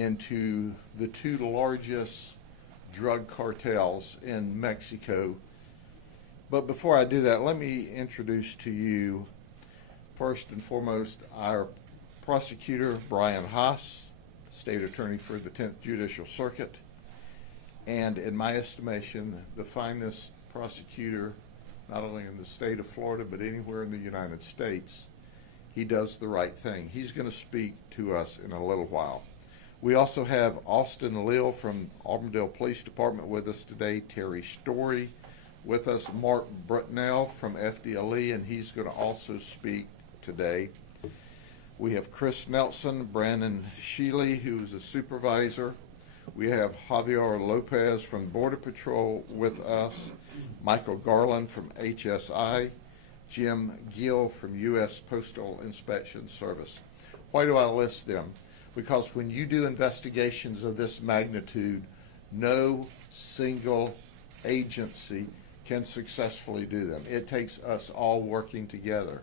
into the two largest drug cartels in Mexico. But before I do that, let me introduce to you, first and foremost, our prosecutor, Brian Haas, State Attorney for the 10th Judicial Circuit, and in my estimation, the finest prosecutor not only in the state of Florida, but anywhere in the United States. He does the right thing. He's going to speak to us in a little while. We also have Austin Leal from Auburndale Police Department with us today, Terry Story with us, Mark Brutnell from FDLE, and he's going to also speak today. We have Chris Nelson, Brandon Shealy, who's a supervisor. We have Javier Lopez from Border Patrol with us, Michael Garland from HSI, Jim Gill from U.S. Postal Inspection Service. Why do I list them? Because when you do investigations of this magnitude, no single agency can successfully do them. It takes us all working together.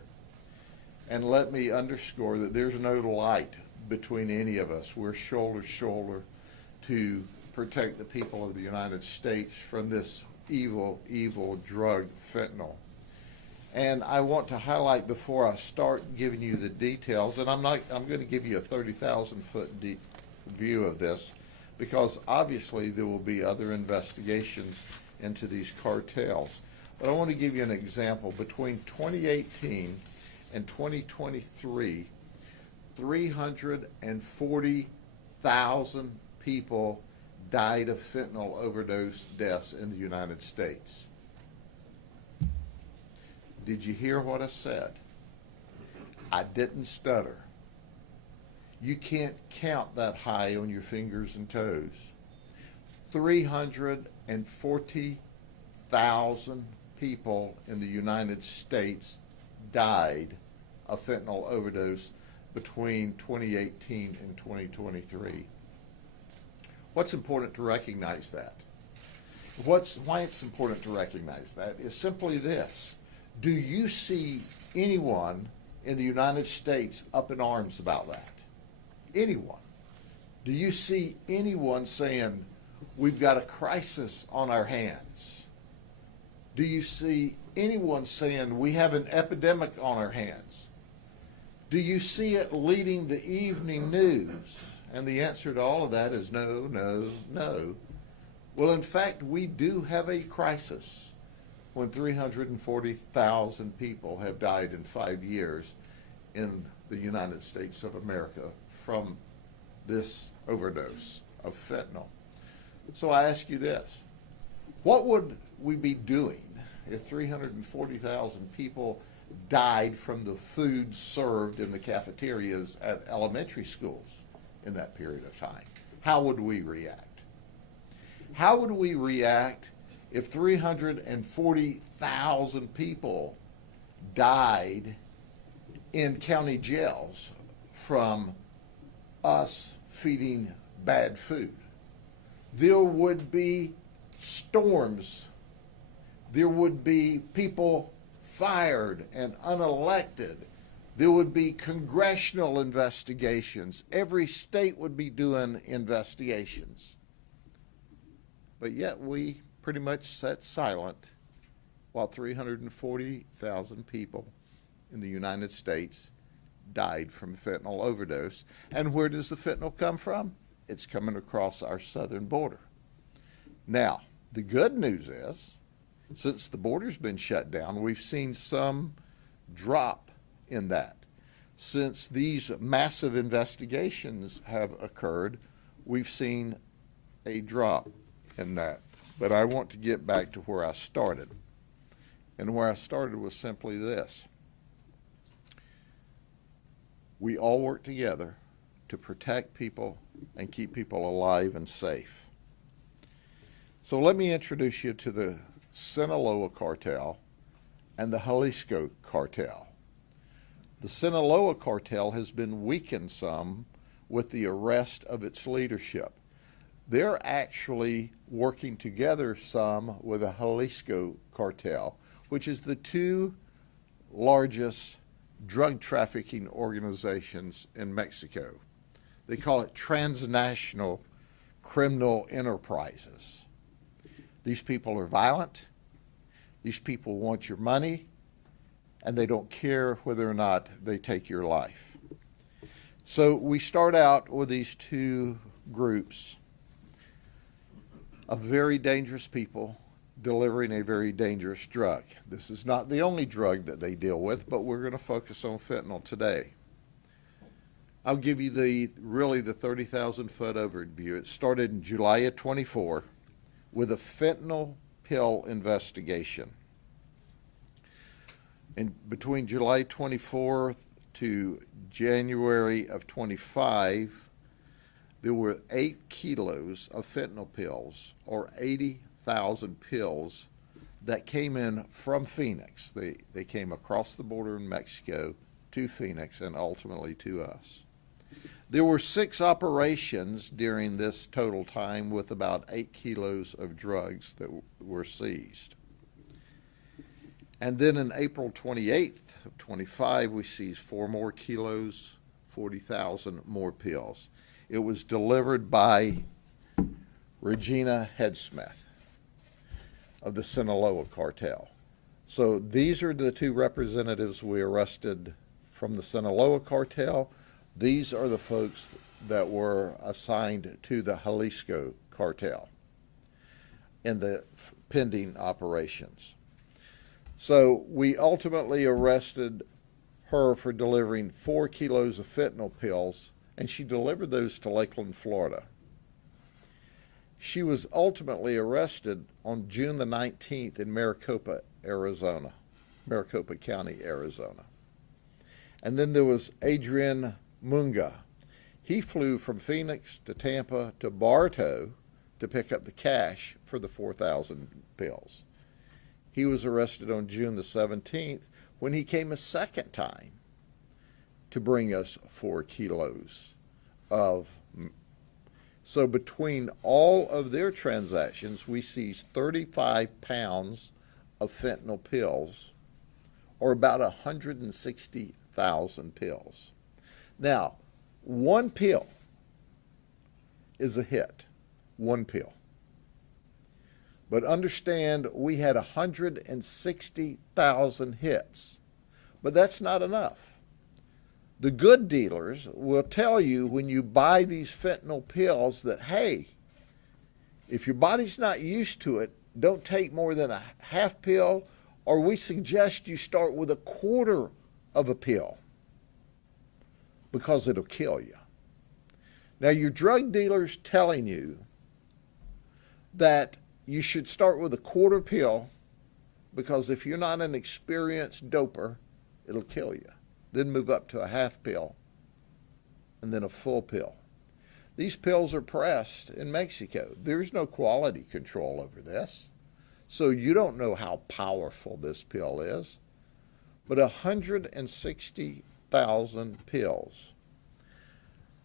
And let me underscore that there's no light between any of us. We're shoulder to shoulder to protect the people of the United States from this evil, evil drug, fentanyl. And I want to highlight before I start giving you the details, and I'm going to give you a 30,000-foot view of this, because obviously there will be other investigations into these cartels. But I want to give you an example. Between 2018 and 2023, 340,000 people died of fentanyl overdose deaths in the United States. Did you hear what I said? I didn't stutter. You can't count that high on your fingers and toes. 340,000 people in the United States died of fentanyl overdose between 2018 and 2023. What's important to recognize that? Why it's important to recognize that is simply this. Do you see anyone in the United States up in arms about that? Anyone? Do you see anyone saying, we've got a crisis on our hands? Do you see anyone saying, we have an epidemic on our hands? Do you see it leading the evening news? And the answer to all of that is no, no, no. Well, in fact, we do have a crisis when 340,000 people have died in 5 years in the United States of America from this overdose of fentanyl. So I ask you this. What would we be doing if 340,000 people died from the food served in the cafeterias at elementary schools in that period of time? How would we react? How would we react if 340,000 people died in county jails from us feeding bad food? There would be storms. There would be people fired and unelected. There would be congressional investigations. Every state would be doing investigations. But yet we pretty much sat silent while 340,000 people in the United States died from fentanyl overdose. And where does the fentanyl come from? It's coming across our southern border. Now, the good news is, since the border's been shut down, we've seen some drop in that. Since these massive investigations have occurred, we've seen a drop in that. But I want to get back to where I started. And where I started was simply this. We all work together to protect people and keep people alive and safe. So let me introduce you to the Sinaloa cartel and the Jalisco cartel. The Sinaloa cartel has been weakened some with the arrest of its leadership. They're actually working together some with the Jalisco cartel, which is the two largest drug trafficking organizations in Mexico. They call it transnational criminal enterprises. These people are violent. These people want your money, and they don't care whether or not they take your life. So we start out with these two groups of very dangerous people delivering a very dangerous drug. This is not the only drug that they deal with, but we're going to focus on fentanyl today. I'll give you the 30,000-foot overview. It started in July of 24 with a fentanyl pill investigation. And between July 24th to January of 25, there were 8 kilos of fentanyl pills, or 80,000 pills, that came in from Phoenix. They came across the border in Mexico to Phoenix and ultimately to us. There were 6 operations during this total time with about 8 kilos of drugs that were seized. And then in April 28th of 25, we seized 4 more kilos, 40,000 more pills. It was delivered by Regina Headsmith of the Sinaloa cartel. So these are the 2 representatives we arrested from the Sinaloa cartel. These are the folks that were assigned to the Jalisco cartel in the pending operations. So we ultimately arrested her for delivering 4 kilos of fentanyl pills, and she delivered those to Lakeland, Florida. She was ultimately arrested on June the 19th in Maricopa, Arizona, Maricopa County, Arizona. And then there was Adrian Munga. He flew from Phoenix to Tampa to Bartow to pick up the cash for the 4,000 pills. He was arrested on June the 17th when he came a second time to bring us 4 kilos of. So between all of their transactions, we seized 35 pounds of fentanyl pills, or about 160,000 pills. Now, 1 pill is a hit, 1 pill. But understand, we had 160,000 hits. But that's not enough. The good dealers will tell you when you buy these fentanyl pills that, hey, if your body's not used to it, don't take more than a half pill, or we suggest you start with a quarter of a pill, because it'll kill you. Now, your drug dealer's telling you that you should start with a quarter pill because if you're not an experienced doper, it'll kill you. Then move up to a half pill and then a full pill. These pills are pressed in Mexico. There's no quality control over this. So you don't know how powerful this pill is. But 160,000 pills.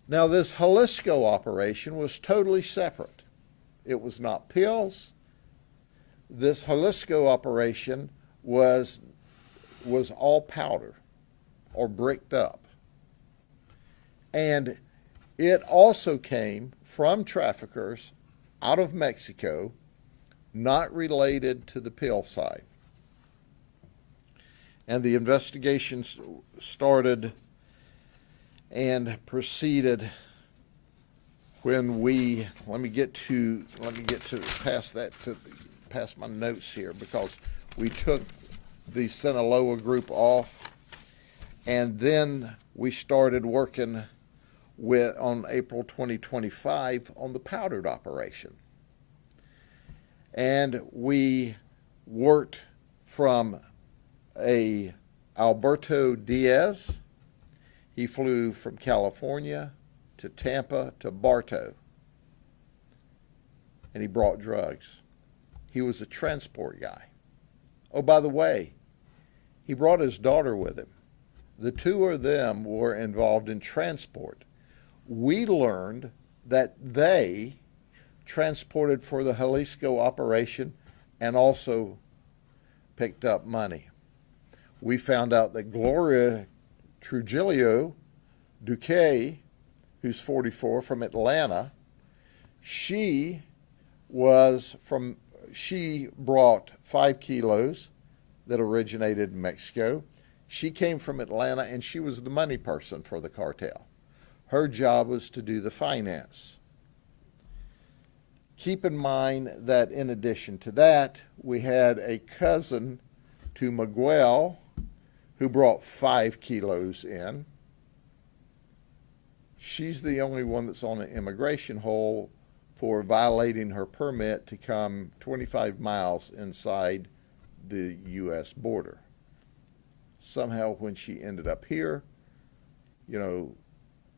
Now, this Jalisco operation was totally separate. It was not pills. This Jalisco operation was all powder or bricked up. And it also came from traffickers out of Mexico, not related to the pill side. And the investigations started and proceeded when we, let me get to past my notes here, because we took the Sinaloa group off, and then we started working on April 2025 on the powdered operation. And we worked from Alberto Diaz. He flew from California to Tampa to Bartow, and he brought drugs. He was a transport guy. Oh, by the way, he brought his daughter with him. The 2 of them were involved in transport. We learned that they transported for the Jalisco operation and also picked up money. We found out that Gloria Trujillo Duque who's 44, from Atlanta. She brought 5 kilos that originated in Mexico. She came from Atlanta, and she was the money person for the cartel. Her job was to do the finance. Keep in mind that in addition to that, we had a cousin to Miguel who brought 5 kilos in. She's the only one that's on an immigration hold for violating her permit to come 25 miles inside the U.S. border. Somehow when she ended up here,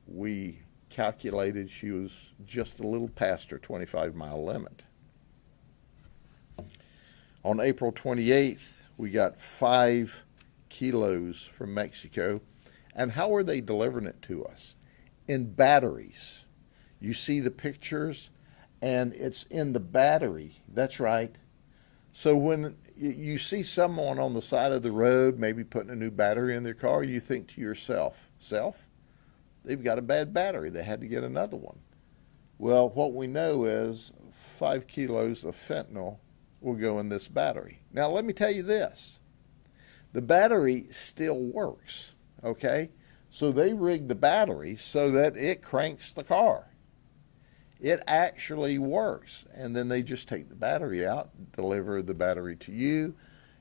we calculated she was just a little past her 25-mile limit. On April 28th, we got 5 kilos from Mexico. And how are they delivering it to us? In batteries. You see the pictures, and it's in the battery. That's right. So when you see someone on the side of the road maybe putting a new battery in their car, you think to yourself, they've got a bad battery. They had to get another one. Well, what we know is 5 kilos of fentanyl will go in this battery. Now, let me tell you this. The battery still works, okay? So they rigged the battery so that it cranks the car. It actually works. And then they just take the battery out, deliver the battery to you.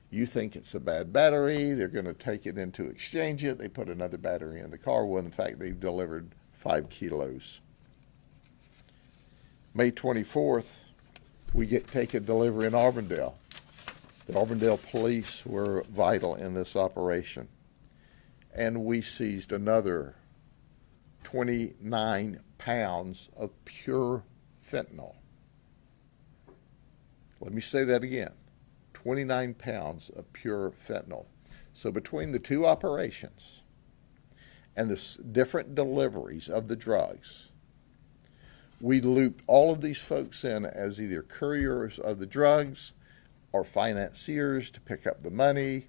You think it's a bad battery. They're going to take it in to exchange it. They put another battery in the car. Well, in fact, they've delivered 5 kilos. May 24th, we take a delivery in Auburndale. The Auburndale police were vital in this operation. And we seized another 29 pounds of pure fentanyl. Let me say that again. 29 pounds of pure fentanyl. So between the two operations and the different deliveries of the drugs, we looped all of these folks in as either couriers of the drugs or financiers to pick up the money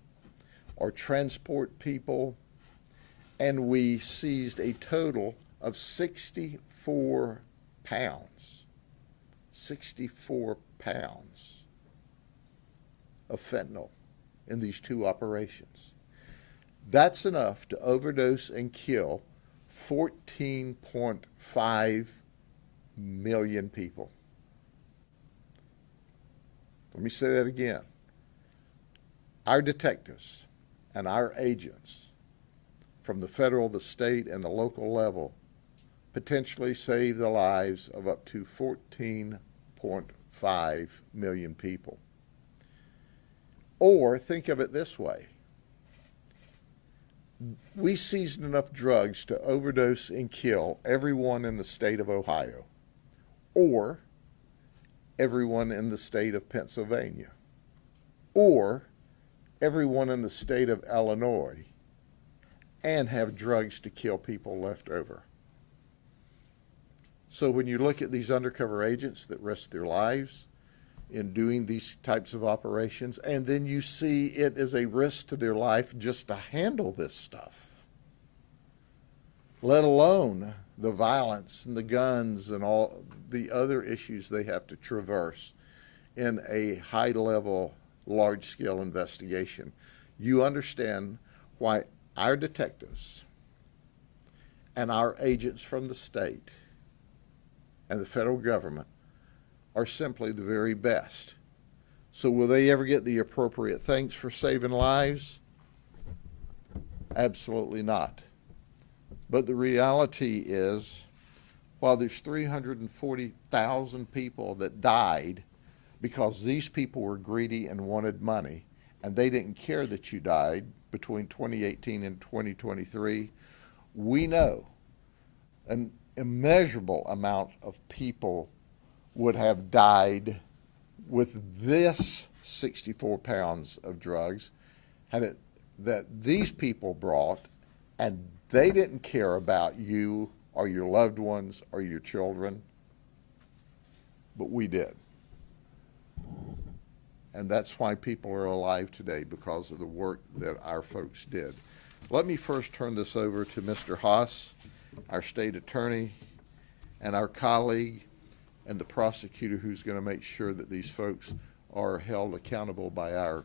or transport people. And we seized a total of 64 pounds. 64 pounds of fentanyl in these two operations. That's enough to overdose and kill 14.5 million people. Let me say that again. Our detectives and our agents from the federal, the state, and the local level potentially save the lives of up to 14.5 million people. Or think of it this way. We seized enough drugs to overdose and kill everyone in the state of Ohio, or everyone in the state of Pennsylvania, or everyone in the state of Illinois, and have drugs to kill people left over. So when you look at these undercover agents that risk their lives in doing these types of operations, and then you see it as a risk to their life just to handle this stuff, let alone the violence and the guns and all the other issues they have to traverse in a high-level, large-scale investigation, you understand why our detectives and our agents from the state and the federal government are simply the very best. So will they ever get the appropriate thanks for saving lives? Absolutely not. But the reality is, while there's 340,000 people that died because these people were greedy and wanted money, and they didn't care that you died between 2018 and 2023, we know an immeasurable amount of people would have died with this 64 pounds of drugs that these people brought, and they didn't care about you or your loved ones or your children, but we did. And that's why people are alive today, because of the work that our folks did. Let me first turn this over to Mr. Haas, our state attorney, and our colleague and the prosecutor who's going to make sure that these folks are held accountable by our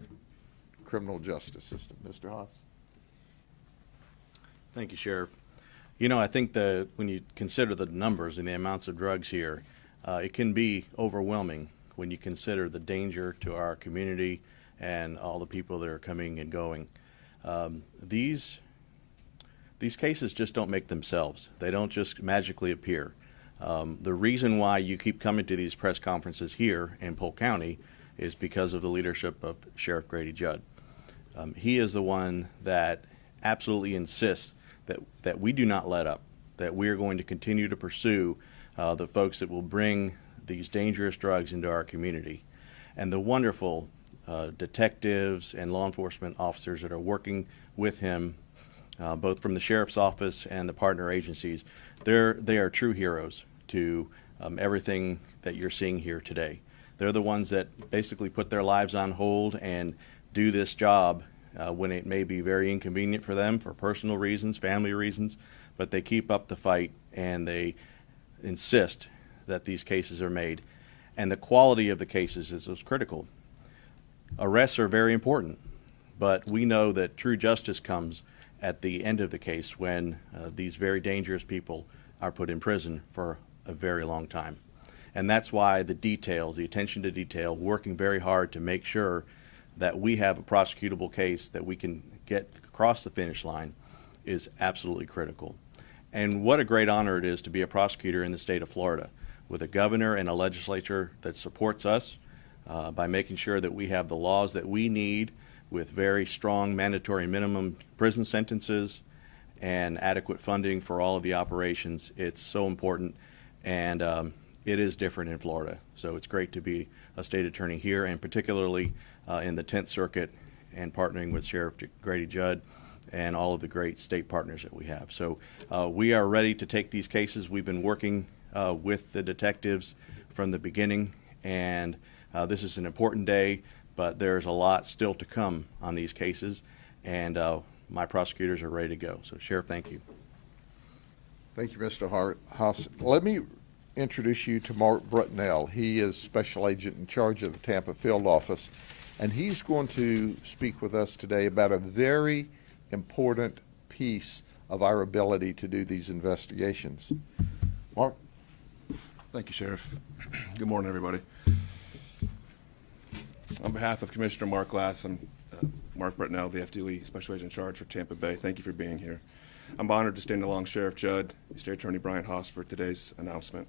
criminal justice system. Mr. Haas. Thank you, Sheriff. You know, I think when you consider the numbers and the amounts of drugs here, it can be overwhelming when you consider the danger to our community and all the people that are coming and going. These cases just don't make themselves. They don't just magically appear. The reason why you keep coming to these press conferences here in Polk County is because of the leadership of Sheriff Grady Judd. He is the one that absolutely insists that we do not let up, that we are going to continue to pursue the folks that will bring these dangerous drugs into our community. And the wonderful detectives and law enforcement officers that are working with him, both from the sheriff's office and the partner agencies, they are true heroes to everything that you're seeing here today. They're the ones that basically put their lives on hold and do this job when it may be very inconvenient for them for personal reasons, family reasons, but they keep up the fight and they insist that these cases are made. And the quality of the cases is critical. Arrests are very important, but we know that true justice comes at the end of the case when these very dangerous people are put in prison for a very long time. And that's why the details, the attention to detail, working very hard to make sure that we have a prosecutable case that we can get across the finish line is absolutely critical. And what a great honor it is to be a prosecutor in the state of Florida with a governor and a legislature that supports us by making sure that we have the laws that we need with very strong mandatory minimum prison sentences and adequate funding for all of the operations. It's so important, and it is different in Florida. So it's great to be a state attorney here, and particularly in the 10th Circuit, and partnering with Sheriff Grady Judd and all of the great state partners that we have. So we are ready to take these cases. We've been working with the detectives from the beginning, and this is an important day, but there's a lot still to come on these cases, and my prosecutors are ready to go. So, Sheriff, thank you. Thank you, Mr. Haas. Let me introduce you to Mark Brutnell. He is Special Agent in charge of the Tampa Field Office, and he's going to speak with us today about a very important piece of our ability to do these investigations. Mark? Thank you, Sheriff. Good morning, everybody. On behalf of Commissioner Mark Glass, I'm Mark Brutnell, the FDLE Special Agent in charge for Tampa Bay. Thank you for being here. I'm honored to stand along Sheriff Judd, State Attorney Brian Haas for today's announcement.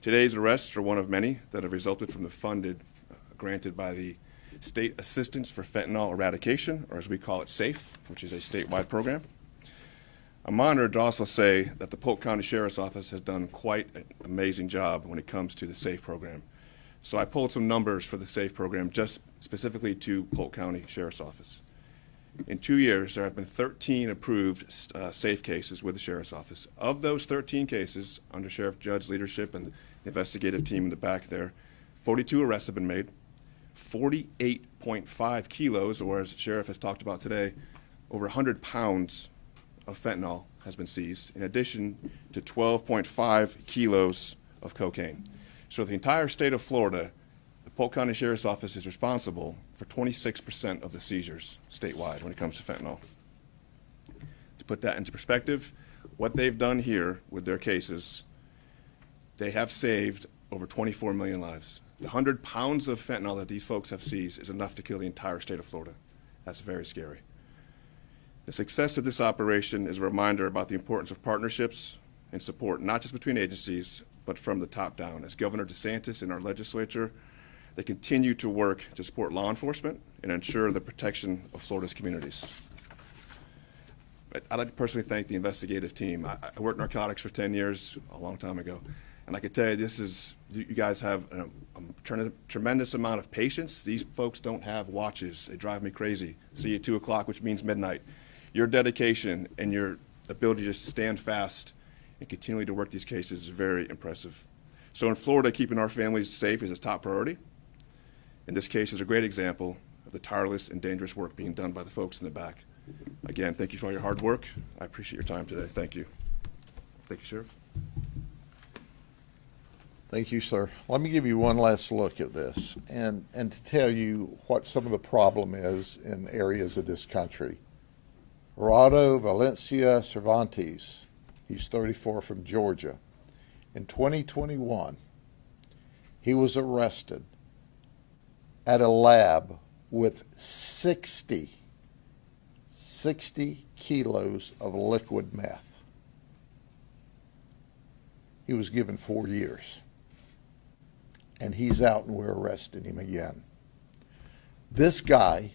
Today's arrests are one of many that have resulted from the funded granted by the State Assistance for Fentanyl Eradication, or as we call it, SAFE, which is a statewide program. I'm honored to also say that the Polk County Sheriff's Office has done quite an amazing job when it comes to the SAFE program. So I pulled some numbers for the SAFE program just specifically to Polk County Sheriff's Office. In 2 years, there have been 13 approved SAFE cases with the Sheriff's Office. Of those 13 cases, under Sheriff Judd's leadership and the investigative team in the back there, 42 arrests have been made, 48.5 kilos, or as the Sheriff has talked about today, over 100 pounds of fentanyl has been seized, in addition to 12.5 kilos of cocaine. So the entire state of Florida, the Polk County Sheriff's Office is responsible for 26% of the seizures statewide when it comes to fentanyl. To put that into perspective, what they've done here with their cases, they have saved over 24 million lives. The 100 pounds of fentanyl that these folks have seized is enough to kill the entire state of Florida. That's very scary. The success of this operation is a reminder about the importance of partnerships and support, not just between agencies, but from the top down. As Governor DeSantis and our legislature, they continue to work to support law enforcement and ensure the protection of Florida's communities. I'd like to personally thank the investigative team. I worked narcotics for 10 years, a long time ago, and I can tell you you guys have a tremendous amount of patience. These folks don't have watches. They drive me crazy. See you at 2 o'clock, which means midnight. Your dedication and your ability to stand fast and continually to work these cases is very impressive. So in Florida, keeping our families safe is a top priority. And this case is a great example of the tireless and dangerous work being done by the folks in the back. Again, thank you for all your hard work. I appreciate your time today. Thank you. Thank you, Sheriff. Thank you, sir. Let me give you one last look at this and to tell you what some of the problem is in areas of this country. Gerardo Valencia Cervantes, he's 34 from Georgia. In 2021, he was arrested at a lab with 60 kilos of liquid meth. He was given 4 years. And he's out and we're arresting him again. This guy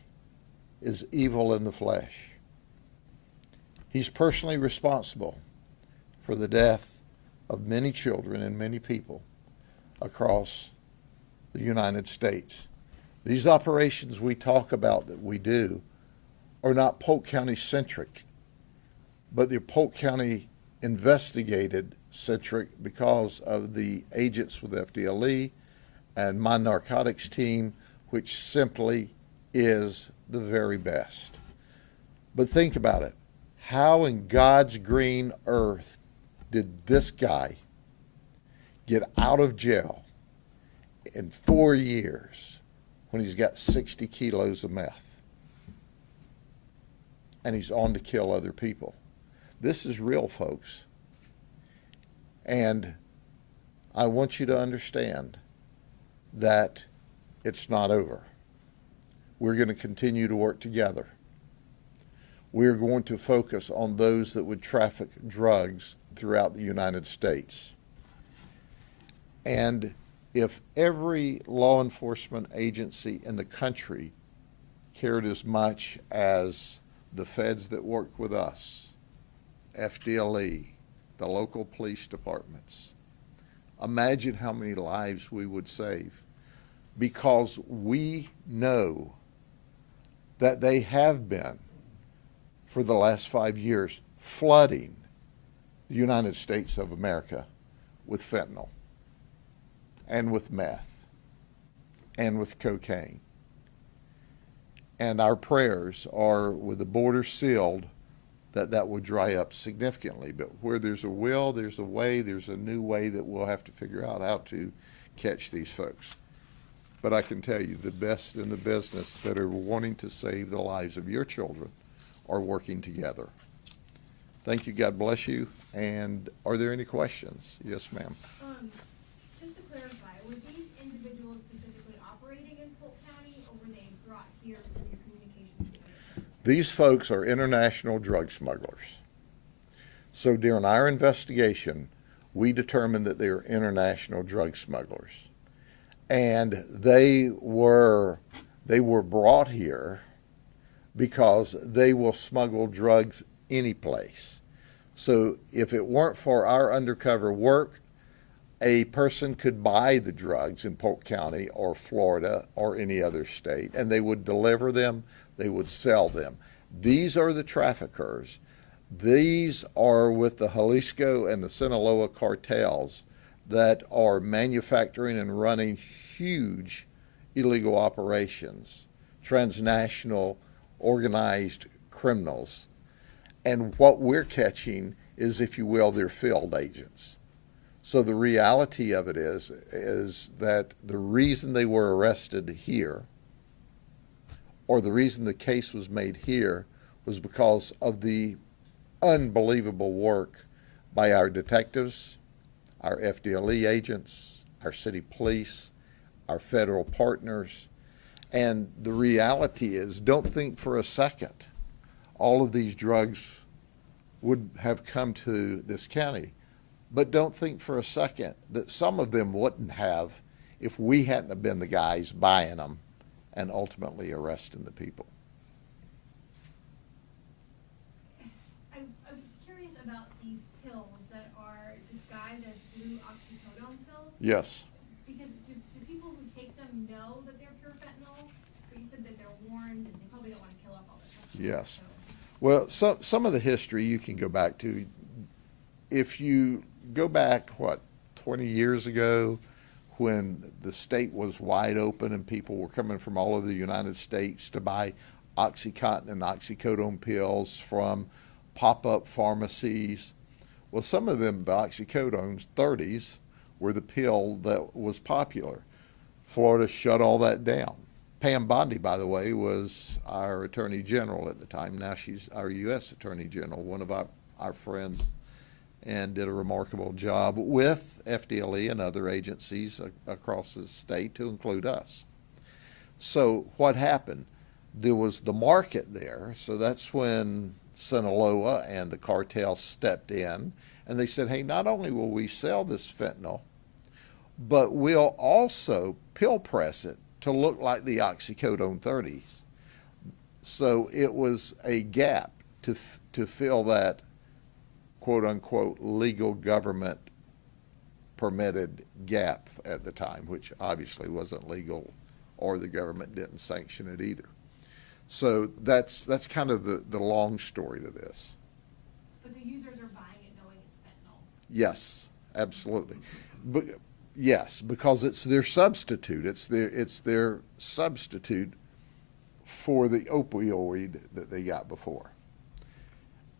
is evil in the flesh. He's personally responsible for the death of many children and many people across the United States. These operations we talk about that we do are not Polk County centric, but they're Polk County investigated centric because of the agents with FDLE and my narcotics team, which simply is the very best. But think about it. How in God's green earth did this guy get out of jail in 4 years when he's got 60 kilos of meth? And he's on to kill other people. This is real, folks. And I want you to understand that it's not over. We're going to continue to work together. We're going to focus on those that would traffic drugs throughout the United States. And if every law enforcement agency in the country cared as much as the feds that work with us, FDLE, the local police departments, imagine how many lives we would save, because we know that they have been, for the last 5 years, flooding the United States of America with fentanyl and with meth and with cocaine. And our prayers are, with the border sealed, that would dry up significantly. But where there's a will, there's a way, there's a new way that we'll have to figure out how to catch these folks. But I can tell you, the best in the business that are wanting to save the lives of your children are working together. Thank you. God bless you. And are there any questions? Yes, ma'am. Just to clarify, were these individuals specifically operating in Polk County, or were they brought here through your communications? These folks are international drug smugglers. So during our investigation, we determined that they are international drug smugglers. And they were brought here because they will smuggle drugs any place. So if it weren't for our undercover work, a person could buy the drugs in Polk County or Florida or any other state, and they would deliver them, they would sell them. These are the traffickers. These are with the Jalisco and the Sinaloa cartels that are manufacturing and running huge illegal operations, transnational organized criminals. And what we're catching is, if you will, their field agents. So the reality of it is that the reason they were arrested here, or the reason the case was made here, was because of the unbelievable work by our detectives, our FDLE agents, our city police, our federal partners. And the reality is, don't think for a second all of these drugs would have come to this county. But don't think for a second that some of them wouldn't have if we hadn't have been the guys buying them and ultimately arresting the people. I'm curious about these pills that are disguised as blue oxycodone pills. Yes. Because do people who take them know that they're pure fentanyl? But you said that they're warned, and they probably don't want to kill off all the customers. Yes. So. Well, some of the history you can go back to. If you go back, 20 years ago, when the state was wide open and people were coming from all over the United States to buy Oxycontin and oxycodone pills from pop-up pharmacies. Well, some of them, the oxycodones, 30s, were the pill that was popular. Florida shut all that down. Pam Bondi, by the way, was our Attorney General at the time. Now she's our U.S. Attorney General, one of our friends, and did a remarkable job with FDLE and other agencies across the state, to include us. So what happened? There was the market there, so that's when Sinaloa and the cartel stepped in, and they said, hey, not only will we sell this fentanyl, but we'll also pill press it to look like the oxycodone 30s. So it was a gap to fill that quote-unquote legal government permitted gap at the time, which obviously wasn't legal, or the government didn't sanction it either. So that's kind of the long story to this. But the users are buying it knowing it's fentanyl. Yes, absolutely. But, yes, because it's their substitute. It's their substitute for the opioid that they got before.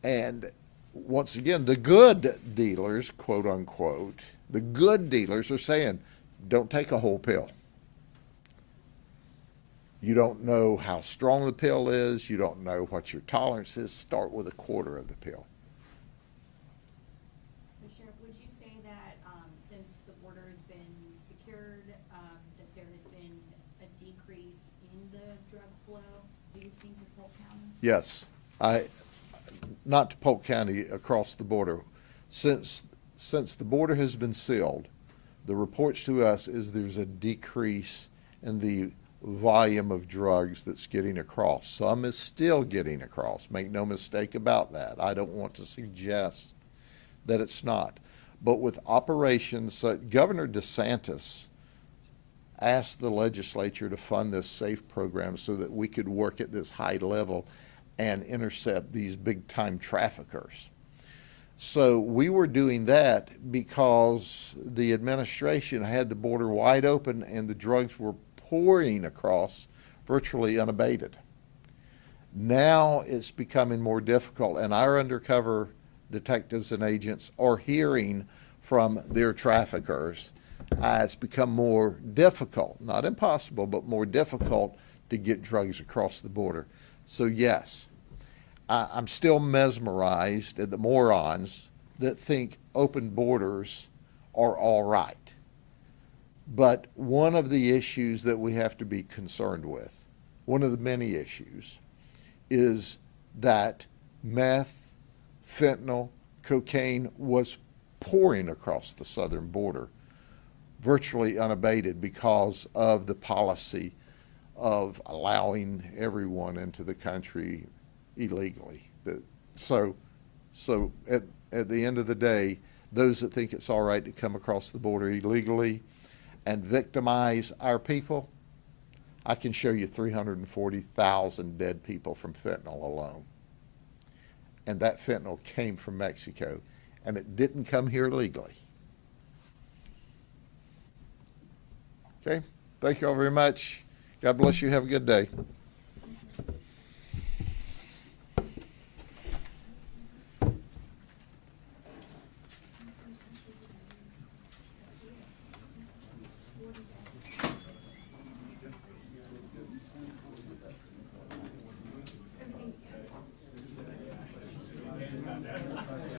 And once again, the good dealers, quote unquote, the good dealers are saying, don't take a whole pill. You don't know how strong the pill is. You don't know what your tolerance is. Start with a quarter of the pill. So Sheriff, would you say that since the border has been secured, that there has been a decrease in the drug flow that you've seen to Polk County? Yes, not to Polk County, across the border. Since the border has been sealed, the reports to us is there's a decrease in the volume of drugs that's getting across. Some is still getting across. Make no mistake about that. I don't want to suggest that it's not. But with operations, Governor DeSantis asked the legislature to fund this SAFE program so that we could work at this high level and intercept these big-time traffickers. So we were doing that because the administration had the border wide open and the drugs were pouring across virtually unabated. Now it's becoming more difficult, and our undercover detectives and agents are hearing from their traffickers. It's become more difficult, not impossible, but more difficult to get drugs across the border. So yes, I'm still mesmerized at the morons that think open borders are all right. But one of the issues that we have to be concerned with, one of the many issues, is that meth, fentanyl, cocaine was pouring across the southern border virtually unabated because of the policy of allowing everyone into the country illegally. So at the end of the day, those that think it's all right to come across the border illegally and victimize our people, I can show you 340,000 dead people from fentanyl alone. And that fentanyl came from Mexico, and it didn't come here legally. Okay, thank you all very much. God bless you. Have a good day.